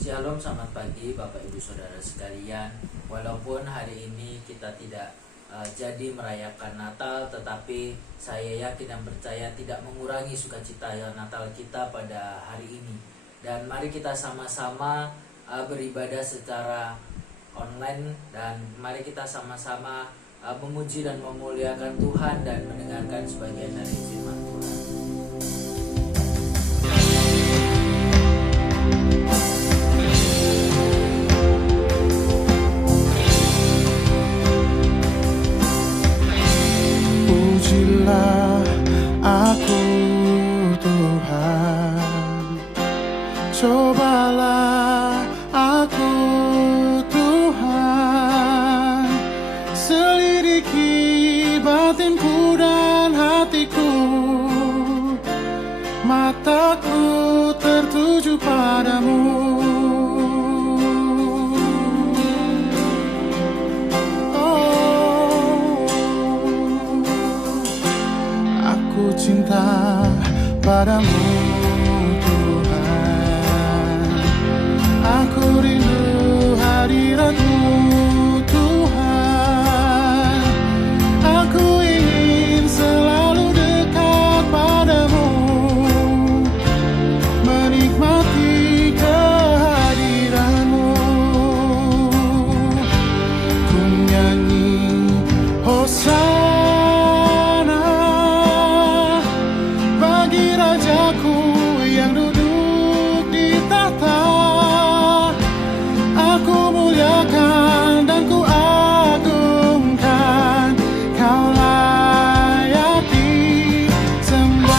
Shalom, selamat pagi Bapak Ibu Saudara sekalian. Walaupun hari ini kita tidak jadi merayakan Natal, tetapi saya yakin dan percaya tidak mengurangi sukacita Natal kita pada hari ini. Dan mari kita sama-sama beribadah secara online, dan mari kita sama-sama memuji dan memuliakan Tuhan dan mendengarkan sebagian dari firman Tuhan. Pujilah aku Tuhan, cobalah aku Tuhan, selidiki batinku dan hatiku, mataku tertuju padamu. Cinta padamu Tuhan, aku rindu hadirat-Mu Tuhan, aku ingin selalu dekat padamu, menikmati kehadiran-Mu. Ku nyanyi Hosana yang duduk di tahta, aku muliakan dan ku agungkan, kau layak disembah.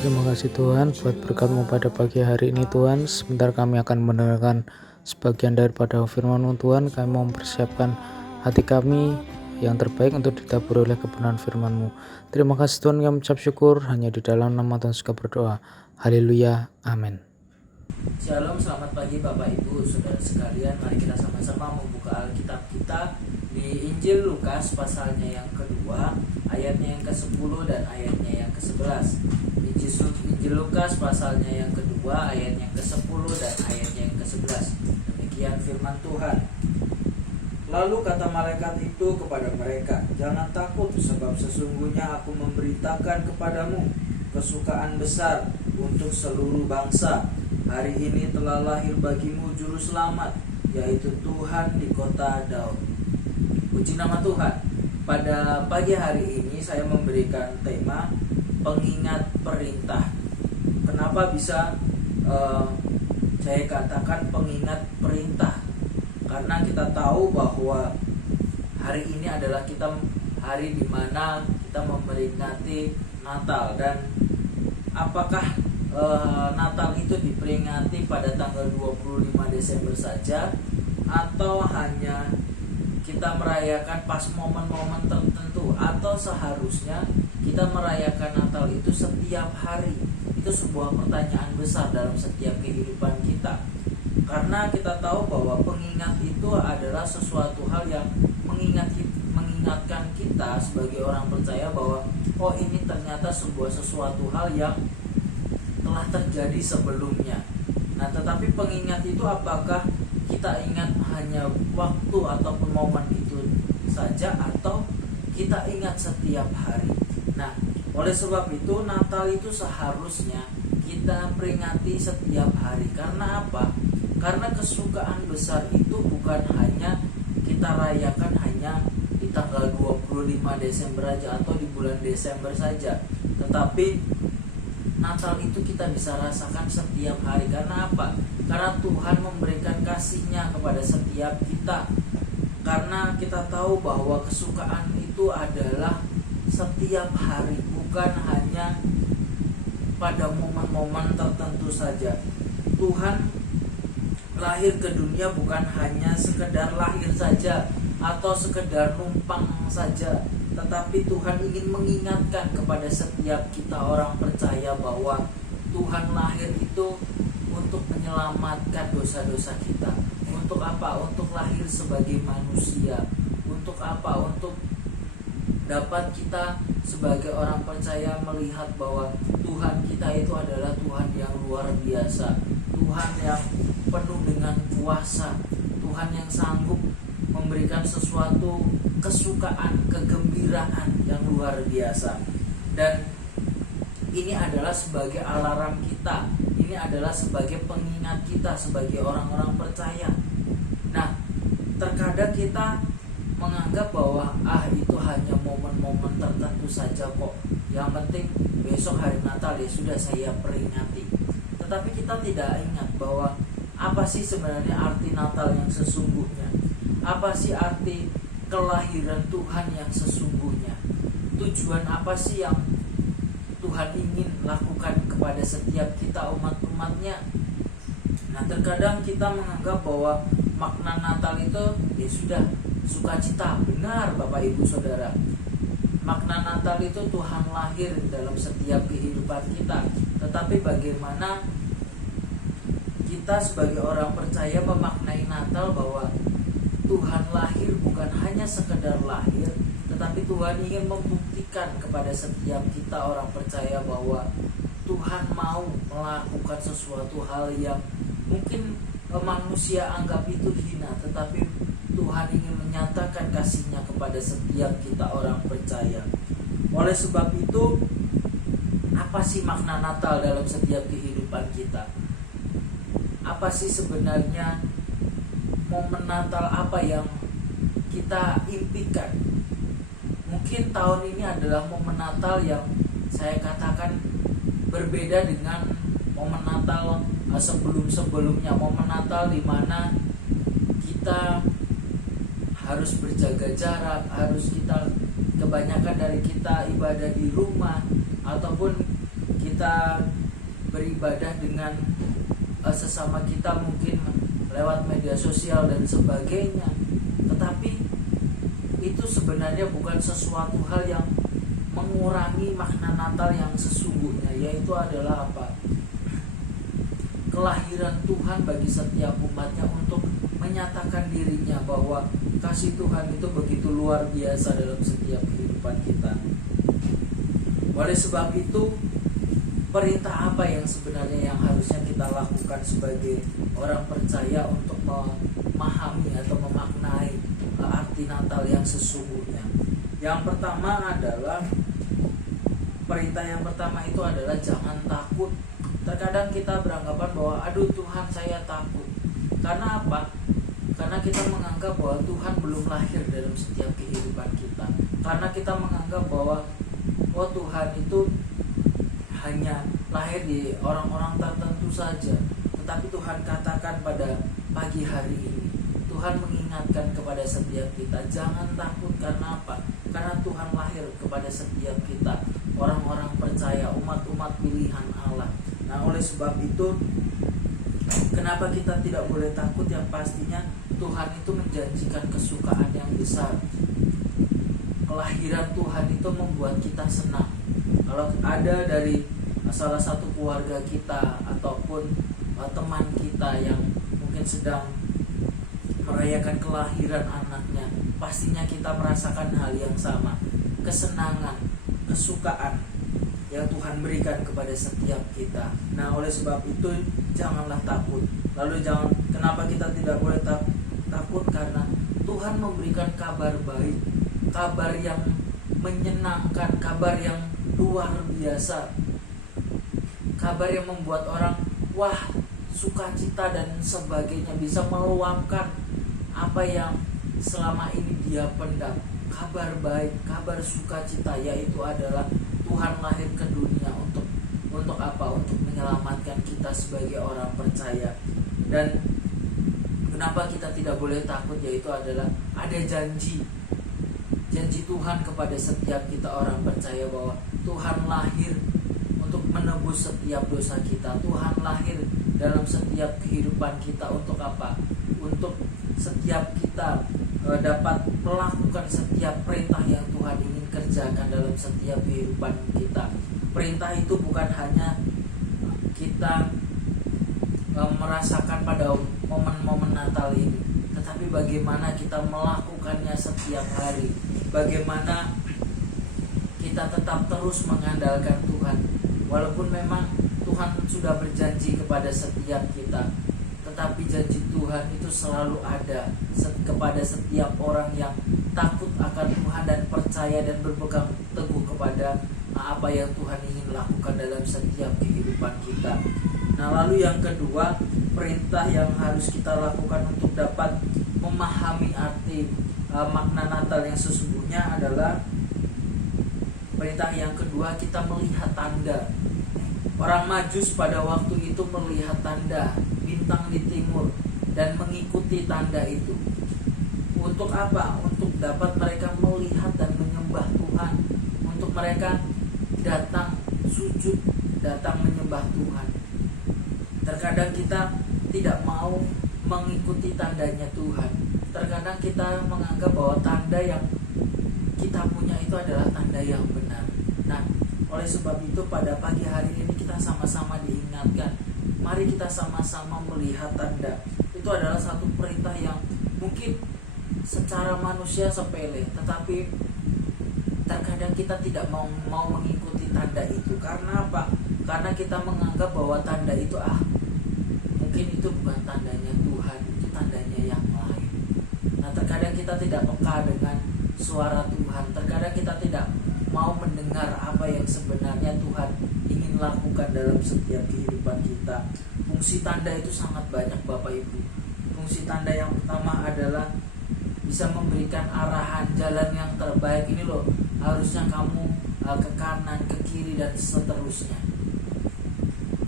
Terima kasih Tuhan buat berkat-Mu pada pagi hari ini Tuhan. Sebentar kami akan mendengarkan sebagian daripada firman-Mu Tuhan. Kami mempersiapkan hati kami yang terbaik untuk ditabur oleh kebenaran firman-Mu. Terima kasih Tuhan, kami ucap syukur hanya di dalam nama Tuhan suka berdoa. Haleluya, amin. Shalom, selamat pagi Bapak Ibu Saudara sekalian. Mari kita sama-sama membuka Alkitab kita di Injil Lukas pasalnya yang kedua, ayatnya yang ke-10 dan ayatnya yang ke-11. Injil Lukas pasalnya yang kedua, ayatnya ke-10 dan ayatnya yang ke-11. Demikian firman Tuhan. Lalu kata malaikat itu kepada mereka, "Jangan takut, sebab sesungguhnya aku memberitakan kepadamu kesukaan besar untuk seluruh bangsa. Hari ini telah lahir bagimu juru selamat, yaitu Tuhan di kota Daud." Puji nama Tuhan. Pada pagi hari ini saya memberikan tema pengingat perintah. Kenapa bisa saya katakan pengingat perintah? Karena kita tahu bahwa hari ini adalah hari di mana kita memperingati Natal. Dan apakah Natal itu diperingati pada tanggal 25 Desember saja, atau hanya kita merayakan pas momen-momen tertentu, atau seharusnya kita merayakan Natal itu setiap hari? Itu sebuah pertanyaan besar dalam setiap kehidupan kita. Karena kita tahu bahwa pengingat itu adalah sesuatu hal yang mengingatkan kita sebagai orang percaya bahwa ini ternyata sesuatu hal yang telah terjadi sebelumnya. Nah, tetapi pengingat itu apakah kita ingat hanya waktu ataupun momen itu saja, atau kita ingat setiap hari? Nah, oleh sebab itu Natal itu seharusnya kita peringati setiap hari. Karena apa? Karena kesukaan besar itu bukan hanya kita rayakan hanya di tanggal 25 Desember aja atau di bulan Desember saja, tetapi Natal itu kita bisa rasakan setiap hari. Karena apa? Karena Tuhan memberikan kasih-Nya kepada setiap kita. Karena kita tahu bahwa kesukaan itu adalah setiap hari, bukan hanya pada momen-momen tertentu saja. Tuhan lahir ke dunia bukan hanya sekedar lahir saja atau sekedar numpang saja, tetapi Tuhan ingin mengingatkan kepada setiap kita orang percaya bahwa Tuhan lahir itu untuk menyelamatkan dosa-dosa kita. Untuk apa? Untuk lahir sebagai manusia. Untuk apa? Untuk dapat kita sebagai orang percaya melihat bahwa Tuhan kita itu adalah Tuhan yang luar biasa, Tuhan yang penuh dengan kuasa, Tuhan yang sanggup memberikan sesuatu kesukaan, kegembiraan yang luar biasa. Dan ini adalah sebagai alarm kita, ini adalah sebagai pengingat kita sebagai orang-orang percaya. Nah, terkadang kita menganggap bahwa itu hanya momen-momen tertentu saja kok, yang penting besok hari Natal ya sudah saya peringati. Tetapi kita tidak ingat bahwa apa sih sebenarnya arti Natal yang sesungguhnya, apa sih arti kelahiran Tuhan yang sesungguhnya, tujuan apa sih yang Tuhan ingin lakukan kepada setiap kita umat-umatnya. Nah, terkadang kita menganggap bahwa makna Natal itu ya sudah sukacita. Benar Bapak Ibu Saudara, makna Natal itu Tuhan lahir dalam setiap kehidupan kita. Tetapi bagaimana kita sebagai orang percaya memaknai Natal bahwa Tuhan lahir bukan hanya sekedar lahir, tetapi Tuhan ingin membuktikan kepada setiap kita orang percaya bahwa Tuhan mau melakukan sesuatu hal yang mungkin manusia anggap itu hina, tetapi Tuhan ingin menyatakan kasih-Nya kepada setiap kita orang percaya. Oleh sebab itu, apa sih makna Natal dalam setiap kehidupan kita? Apa sih sebenarnya momen Natal apa yang kita impikan? Mungkin tahun ini adalah momen Natal yang saya katakan berbeda dengan momen Natal sebelum-sebelumnya. Momen Natal di mana kita harus berjaga jarak, harus kita kebanyakan dari kita ibadah di rumah, ataupun kita beribadah dengan sesama kita mungkin lewat media sosial dan sebagainya. Tetapi itu sebenarnya bukan sesuatu hal yang mengurangi makna Natal yang sesungguhnya, yaitu adalah apa? Kelahiran Tuhan bagi setiap umatnya untuk menyatakan dirinya bahwa kasih Tuhan itu begitu luar biasa dalam setiap kehidupan kita. Oleh sebab itu, perintah apa yang sebenarnya yang harusnya kita lakukan sebagai orang percaya untuk memahami atau memaknai arti Natal yang sesungguhnya? Yang pertama adalah, perintah yang pertama itu adalah jangan takut. Terkadang kita beranggapan bahwa aduh Tuhan saya takut. Karena apa? Karena kita menganggap bahwa Tuhan belum lahir dalam setiap kehidupan kita. Karena kita menganggap bahwa Tuhan itu hanya lahir di orang-orang tertentu saja. Tetapi Tuhan katakan pada pagi hari ini, Tuhan mengingatkan kepada setiap kita, jangan takut. Karena apa? Karena Tuhan lahir kepada setiap kita, orang-orang percaya, umat-umat pilihan Allah. Nah, oleh sebab itu, kenapa kita tidak boleh takut? Yang pastinya Tuhan itu menjanjikan kesukaan yang besar. Kelahiran Tuhan itu membuat kita senang. Kalau ada dari salah satu keluarga kita ataupun teman kita yang mungkin sedang merayakan kelahiran anaknya, pastinya kita merasakan hal yang sama. Kesenangan, kesukaan yang Tuhan berikan kepada setiap kita. Nah, oleh sebab itu janganlah takut. Lalu kenapa kita tidak boleh takut? Karena Tuhan memberikan kabar baik, kabar yang menyenangkan, kabar yang luar biasa, kabar yang membuat orang wah, sukacita dan sebagainya, bisa meluapkan apa yang selama ini dia pendam. Kabar baik, kabar sukacita, yaitu adalah Tuhan lahir ke dunia untuk apa? Untuk menyelamatkan kita sebagai orang percaya. Dan kenapa kita tidak boleh takut? Yaitu adalah ada janji Tuhan kepada setiap kita orang percaya bahwa Tuhan lahir untuk menebus setiap dosa kita. Tuhan lahir dalam setiap kehidupan kita untuk apa? Untuk setiap kita dapat melakukan setiap perintah yang Tuhan ingin kerjakan dalam setiap kehidupan kita. Perintah itu bukan hanya kita merasakan pada momen-momen Natal ini, tetapi bagaimana kita melakukannya setiap hari. Bagaimana kita tetap terus mengandalkan Tuhan. Walaupun memang Tuhan sudah berjanji kepada setiap kita, tetapi janji Tuhan itu selalu ada kepada setiap orang yang takut akan Tuhan dan percaya dan berpegang teguh kepada apa yang Tuhan ingin lakukan dalam setiap kehidupan kita. Nah, lalu yang kedua, perintah yang harus kita lakukan untuk dapat memahami arti makna Natal yang sesungguhnya adalah perintah yang kedua, kita melihat tanda. Orang Majus pada waktu itu melihat tanda bintang di timur dan mengikuti tanda itu. Untuk apa? Untuk dapat mereka melihat dan menyembah Tuhan. Untuk mereka datang sujud, datang menyembah Tuhan. Terkadang kita tidak mau mengikuti tandanya Tuhan. Terkadang kita menganggap bahwa tanda yang kita punya itu adalah tanda yang benar. Nah, oleh sebab itu pada pagi hari ini kita sama-sama diingatkan, mari kita sama-sama melihat tanda. Itu adalah satu perintah yang mungkin secara manusia sepele, tetapi terkadang kita tidak mau mengikuti tanda itu. Karena apa? Karena kita menganggap bahwa tanda itu mungkin itu bukan tandanya Tuhan, itu tandanya yang lain. Nah, terkadang kita tidak peka dengan suara Tuhan. Terkadang kita tidak mau mendengar apa yang sebenarnya Tuhan ingin lakukan dalam setiap kehidupan kita. Fungsi tanda itu sangat banyak, Bapak Ibu. Fungsi tanda yang pertama adalah bisa memberikan arahan jalan yang terbaik. Ini loh, harusnya kamu ke kanan, ke kiri, dan seterusnya.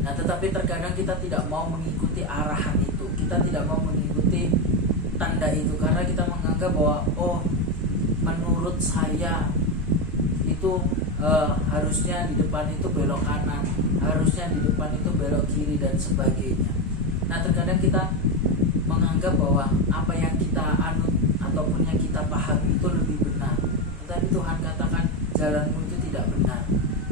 Nah, tetapi terkadang kita tidak mau mengikuti arahan itu. Kita tidak mau mengikuti tanda itu karena kita menganggap bahwa menurut saya itu harusnya di depan itu belok kanan, harusnya di depan itu belok kiri, dan sebagainya. Nah, terkadang kita menganggap bahwa apa yang kita anut ataupun yang kita pahami itu lebih benar, tetapi Tuhan katakan jalanmu itu tidak benar.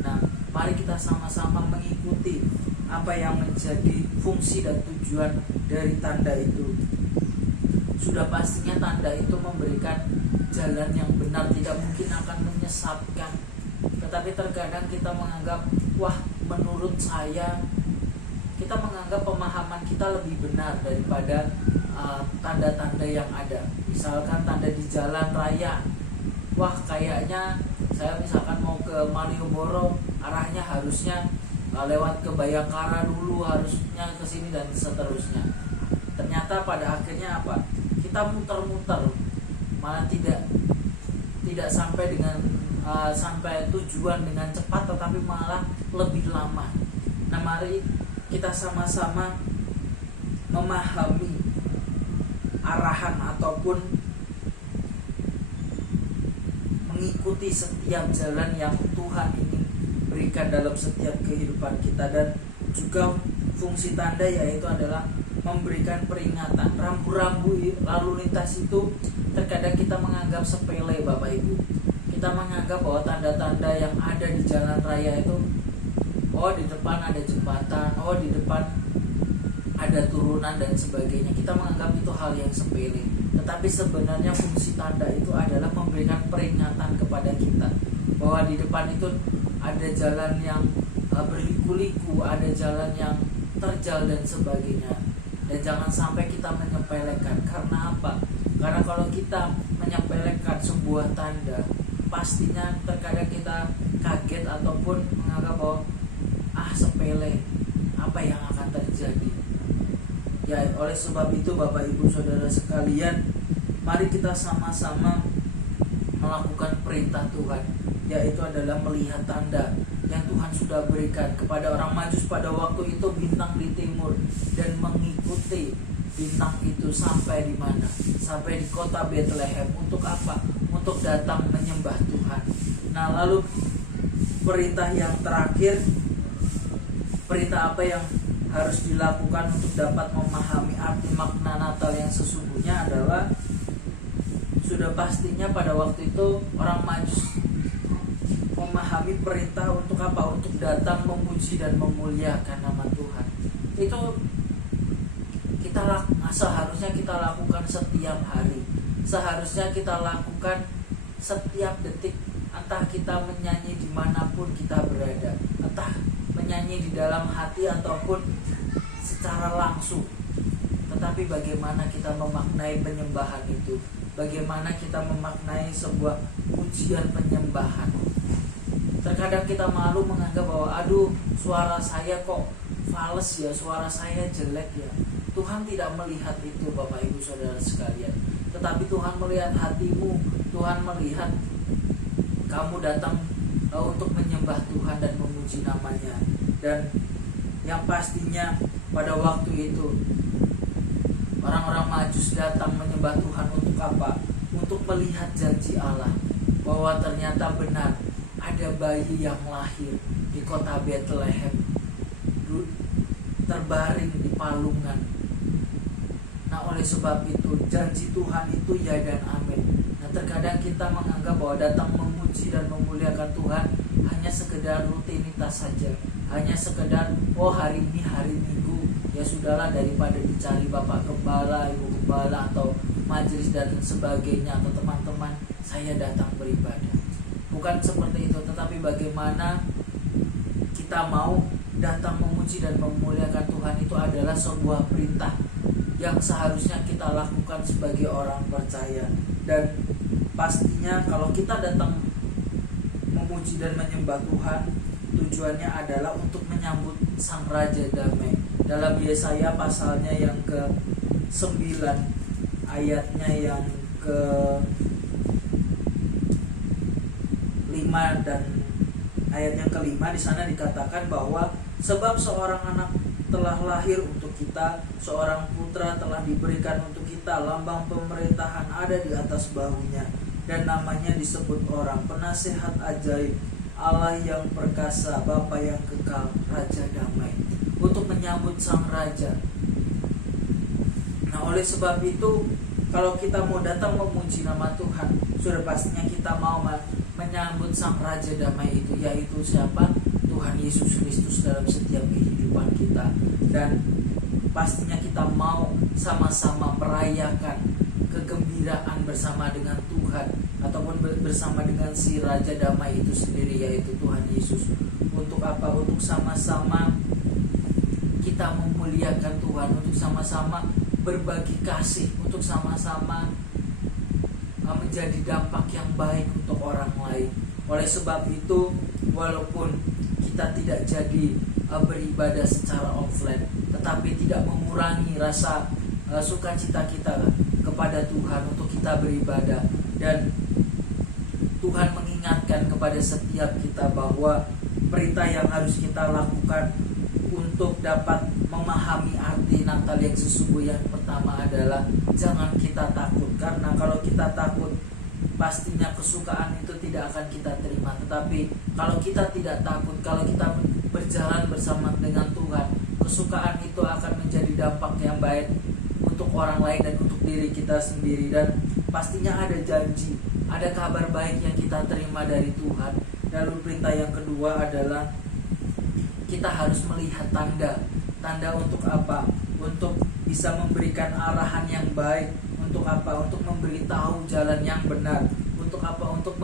Nah, mari kita sama-sama mengikuti apa yang menjadi fungsi dan tujuan dari tanda itu. Sudah pastinya tanda itu memberikan jalan yang benar, tidak mungkin akan menyesatkan. Tetapi terkadang kita menganggap, menurut saya, kita menganggap pemahaman kita lebih benar daripada tanda-tanda yang ada. Misalkan tanda di jalan raya, kayaknya saya misalkan mau ke Malioboro, arahnya harusnya lewat ke Bayangkara dulu, harusnya ke sini dan seterusnya. Ternyata pada akhirnya apa? Kita muter-muter, malah tidak sampai dengan sampai tujuan dengan cepat, tetapi malah lebih lama. Nah, mari kita sama-sama memahami arahan ataupun mengikuti setiap jalan yang Tuhan ingin berikan dalam setiap kehidupan kita. Dan juga fungsi tanda yaitu adalah memberikan peringatan. Rambu-rambu lalu lintas itu terkadang kita menganggap sepele, Bapak Ibu. Kita menganggap bahwa tanda-tanda yang ada di jalan raya itu, di depan ada jembatan, di depan ada turunan dan sebagainya. Kita menganggap itu hal yang sepele. Tetapi sebenarnya fungsi tanda itu adalah memberikan peringatan kepada kita bahwa di depan itu ada jalan yang berliku-liku, ada jalan yang terjal dan sebagainya. Dan jangan sampai kita menyepelekan. Karena apa? Karena kalau kita menyepelekan sebuah tanda, pastinya terkadang kita kaget ataupun menganggap bahwa sepele, apa yang akan terjadi. Ya, oleh sebab itu Bapak Ibu Saudara sekalian, mari kita sama-sama melakukan perintah Tuhan, yaitu adalah melihat tanda yang Tuhan sudah berikan kepada orang Majus pada waktu itu, bintang di timur, dan mengikuti bintang itu sampai di mana? Sampai di kota Bethlehem. Untuk apa? Untuk datang menyembah Tuhan. Nah, lalu perintah yang terakhir, perintah apa yang harus dilakukan untuk dapat memahami arti makna Natal yang sesungguhnya adalah, sudah pastinya pada waktu itu orang Majus memahami perintah untuk apa? Untuk datang memuji dan memuliakan nama Tuhan. Itu seharusnya kita lakukan setiap hari. Seharusnya kita lakukan setiap detik entah kita menyanyi dimanapun kita berada, entah menyanyi di dalam hati ataupun secara langsung. Tetapi bagaimana kita memaknai penyembahan itu, bagaimana kita memaknai sebuah pujian penyembahan. Terkadang kita malu menganggap bahwa aduh, suara saya kok fals ya, suara saya jelek ya. Tuhan tidak melihat itu Bapak Ibu Saudara sekalian, tetapi Tuhan melihat hatimu. Tuhan melihat kamu datang untuk menyembah Tuhan dan memuji namanya. Dan yang pastinya pada waktu itu orang-orang Majus datang menyembah Tuhan untuk apa? Untuk melihat janji Allah, bahwa ternyata benar ada bayi yang lahir di kota Bethlehem, terbaring di palungan. Nah, oleh sebab itu janji Tuhan itu ya dan amin. Nah, terkadang kita menganggap bahwa datang memuji dan memuliakan Tuhan hanya sekedar rutinitas saja, hanya sekedar hari ini hari Minggu, ya sudahlah, daripada dicari Bapak Gembala, Ibu Gembala atau majelis dan sebagainya atau teman-teman, saya datang beribadah. Bukan seperti itu, tetapi bagaimana kita mau datang memuji dan memuliakan Tuhan itu adalah sebuah perintah yang seharusnya kita lakukan sebagai orang percaya. Dan pastinya kalau kita datang memuji dan menyembah Tuhan, tujuannya adalah untuk menyambut Sang Raja Damai. Dalam Yesaya pasalnya yang ke-9 ayatnya yang ke-5 dan ayat yang ke-5, di sana dikatakan bahwa sebab seorang anak telah lahir untuk kita, seorang putra telah diberikan untuk kita, lambang pemerintahan ada di atas bahunya, dan namanya disebut orang Penasehat Ajaib, Allah yang perkasa, Bapa yang kekal, Raja Damai. Untuk menyambut Sang Raja. Nah, oleh sebab itu kalau kita mau datang memuji nama Tuhan, sudah pastinya kita mau menyambut Sang Raja Damai itu, yaitu siapa? Tuhan Yesus Kristus dalam setiap kehidupan kita. Dan pastinya kita mau sama-sama merayakan kegembiraan bersama dengan Tuhan, ataupun bersama dengan si Raja Damai itu sendiri, yaitu Tuhan Yesus. Untuk apa? Untuk sama-sama kita memuliakan Tuhan, untuk sama-sama berbagi kasih, untuk sama-sama menjadi dampak yang baik untuk orang lain. Oleh sebab itu, walaupun kita tidak jadi beribadah secara offline, tetapi tidak mengurangi rasa sukacita kita kepada Tuhan untuk kita beribadah. Dan Tuhan mengingatkan kepada setiap kita bahwa perintah yang harus kita lakukan untuk dapat memahami arti Natal yang sesungguhnya, yang pertama adalah jangan kita takut. Karena kalau kita takut, pastinya kesukaan itu tidak akan kita terima. Tetapi kalau kita tidak takut, kalau kita berjalan bersama dengan Tuhan, kesukaan itu akan menjadi dampak yang baik untuk orang lain dan untuk diri kita sendiri. Dan pastinya ada janji, ada kabar baik yang kita terima dari Tuhan. Lalu perintah yang kedua adalah kita harus melihat tanda. Tanda untuk apa? Untuk bisa memberikan arahan yang baik. Untuk apa? Untuk memberitahu jalan yang benar. Untuk apa? Untuk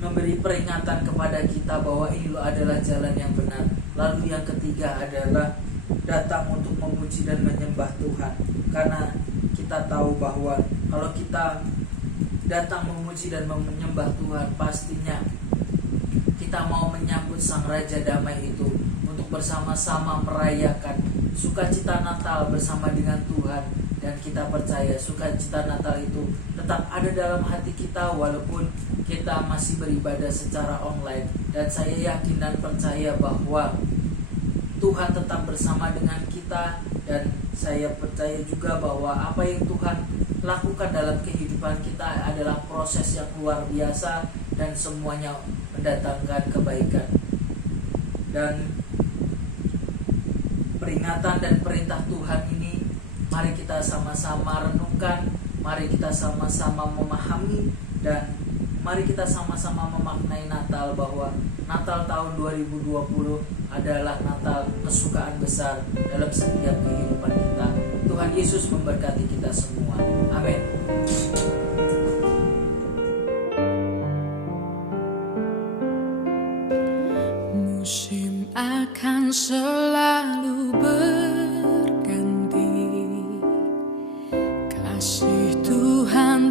memberi peringatan kepada kita bahwa ini adalah jalan yang benar. Lalu yang ketiga adalah datang untuk memuji dan menyembah Tuhan. Karena kita tahu bahwa kalau kita datang memuji dan menyembah Tuhan, pastinya kita mau menyambut Sang Raja Damai itu, untuk bersama-sama merayakan sukacita Natal bersama dengan Tuhan. Dan kita percaya sukacita Natal itu tetap ada dalam hati kita walaupun kita masih beribadah secara online. Dan saya yakin dan percaya bahwa Tuhan tetap bersama dengan kita. Dan saya percaya juga bahwa apa yang Tuhan lakukan dalam kehidupan kita adalah proses yang luar biasa, dan semuanya mendatangkan kebaikan. Dan peringatan dan perintah Tuhan ini, mari kita sama-sama renungkan, mari kita sama-sama memahami, dan mari kita sama-sama memaknai Natal, bahwa Natal tahun 2020 adalah Natal kesukaan besar dalam setiap kehidupan kita. Tuhan Yesus memberkati kita semua. Amin.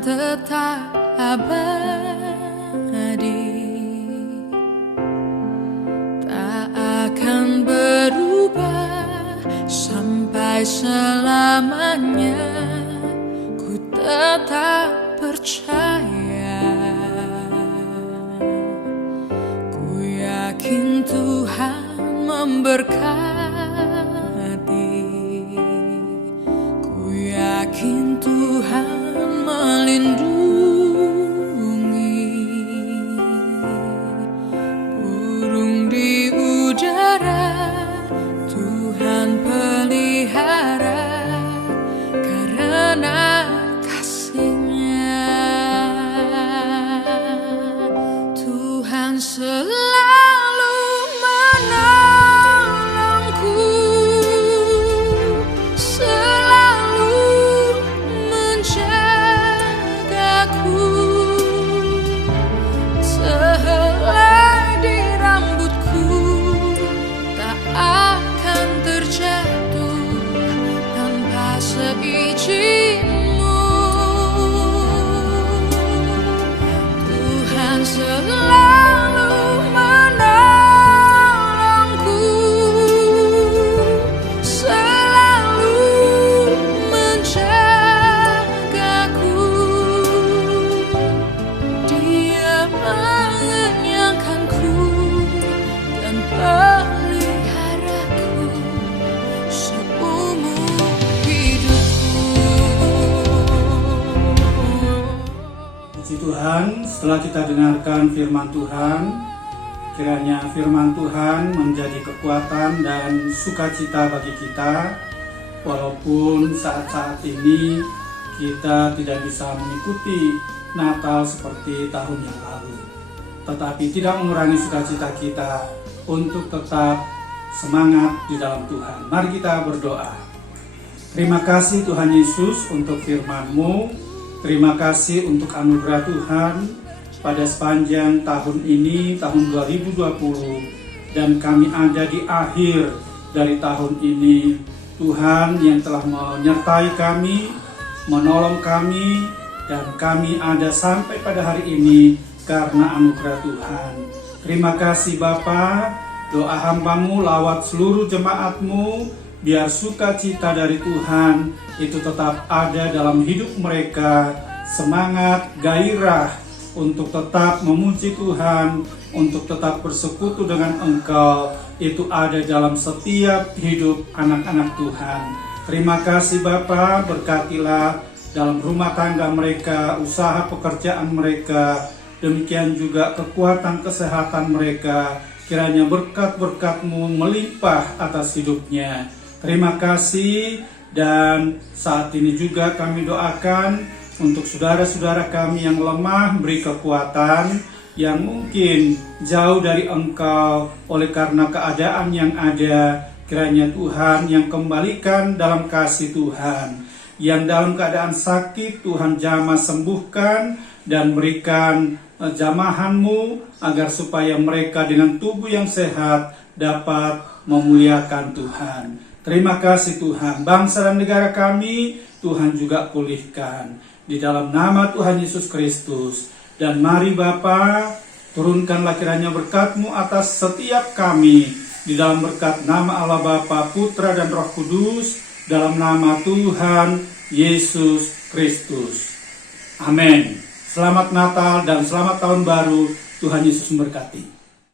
tetap abadi, tak akan berubah sampai selamanya. Ku tetap percaya, ku yakin Tuhan memberkati, ku yakin Tuhan melindungi. Burung di udara Tuhan pelihara karena kasih-Nya. Tuhan selalu menolongku, selalu menjagaku. Sehelai di rambutku tak akan terjatuh tanpa seizin-Mu. Tuhan selalu menolongku, selalu menjagaku. Dia mengenyangkanku dan peliharaku seumur hidupku. Puji Tuhan, setelah kita dengarkan firman Tuhan, kiranya firman Tuhan menjadi kekuatan dan sukacita bagi kita, walaupun saat-saat ini kita tidak bisa mengikuti Natal seperti tahun yang lalu. Tetapi tidak mengurangi sukacita kita untuk tetap semangat di dalam Tuhan. Mari kita berdoa. Terima kasih Tuhan Yesus untuk firman-Mu. Terima kasih untuk anugerah Tuhan pada sepanjang tahun ini, tahun 2020, dan kami ada di akhir dari tahun ini. Tuhan yang telah menyertai kami, menolong kami, dan kami ada sampai pada hari ini karena anugerah Tuhan. Terima kasih Bapa, doa hamba-Mu lawat seluruh jemaat-Mu, biar sukacita dari Tuhan itu tetap ada dalam hidup mereka, semangat, gairah untuk tetap memuji Tuhan, untuk tetap bersekutu dengan Engkau, itu ada dalam setiap hidup anak-anak Tuhan. Terima kasih Bapa, berkatilah dalam rumah tangga mereka, usaha pekerjaan mereka, demikian juga kekuatan kesehatan mereka. Kiranya berkat-berkat-Mu melimpah atas hidupnya. Terima kasih, dan saat ini juga kami doakan untuk saudara-saudara kami yang lemah, beri kekuatan, yang mungkin jauh dari Engkau oleh karena keadaan yang ada. Kiranya Tuhan yang kembalikan dalam kasih Tuhan, yang dalam keadaan sakit Tuhan jamah sembuhkan dan berikan jamahan-Mu agar supaya mereka dengan tubuh yang sehat dapat memuliakan Tuhan. Terima kasih Tuhan, bangsa dan negara kami Tuhan juga pulihkan di dalam nama Tuhan Yesus Kristus. Dan mari Bapa, turunkanlah kiranya berkat-Mu atas setiap kami, di dalam berkat nama Allah Bapa, Putra dan Roh Kudus, dalam nama Tuhan Yesus Kristus. Amin. Selamat Natal dan selamat Tahun Baru. Tuhan Yesus memberkati.